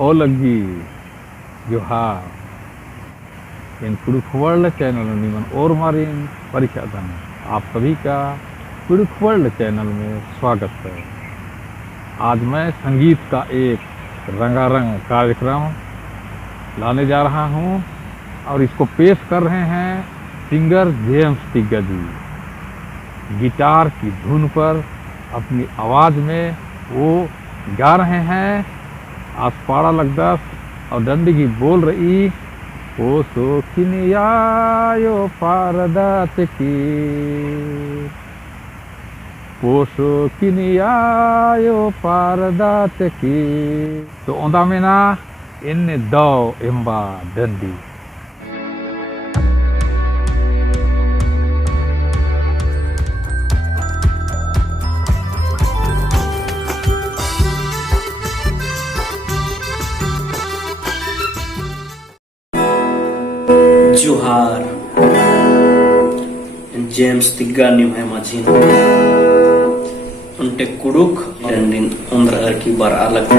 ओ लग्गी जोहार इन Kurukh world channel निमन और हमारी परीक्षा धन आप सभी का कुड़ुक वर्ल्ड चैनल में स्वागत है। आज मैं संगीत का एक रंगारंग कार्यक्रम लाने जा रहा हूँ और इसको पेश कर रहे हैं सिंगर जेम्स तिग्गा जी। गिटार की धुन पर अपनी आवाज़ में वो गा रहे हैं। आसपाड़ा लगदस और डंडी की बोल रही ओ सोखिनियायो पारदात की ओ सोखिनियायो पारदात की तो ओंदा में ना इन दो एम्बा डंडी जोहार जेम्स तिग्गा निमहे माझी उनटे कुडुक डंडिन उंद्र की बार अलग के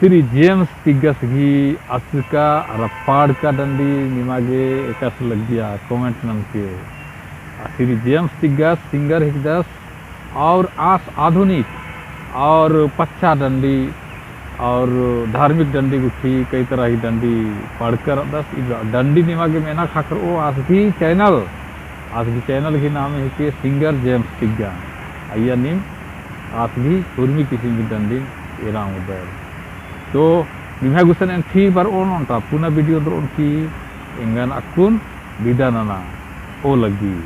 श्री जेम्स तिग्गसगी असका रपाड़ का डंडी निमागे एकस लग गया कमेंट नम के श्री जेम्स तिग्गस सिंगर हिकदस और आस आधुनिक और पच्चा डंडी और धार्मिक डंडी गुठी कई तरह की डंडी पढ़कर दस डंडी निमागे मेना खाकर ओ आसगी चैनल की नाम है कि सिंगर जेम्स तिग्गा आइया निम आसगी उर्मी किसी की डंडी एरा उधर तो निम्हा गुसन एन ठीक बार ओन पुना वीडियो दो उनकी इंगन अकुन बिदानाना ओ लगी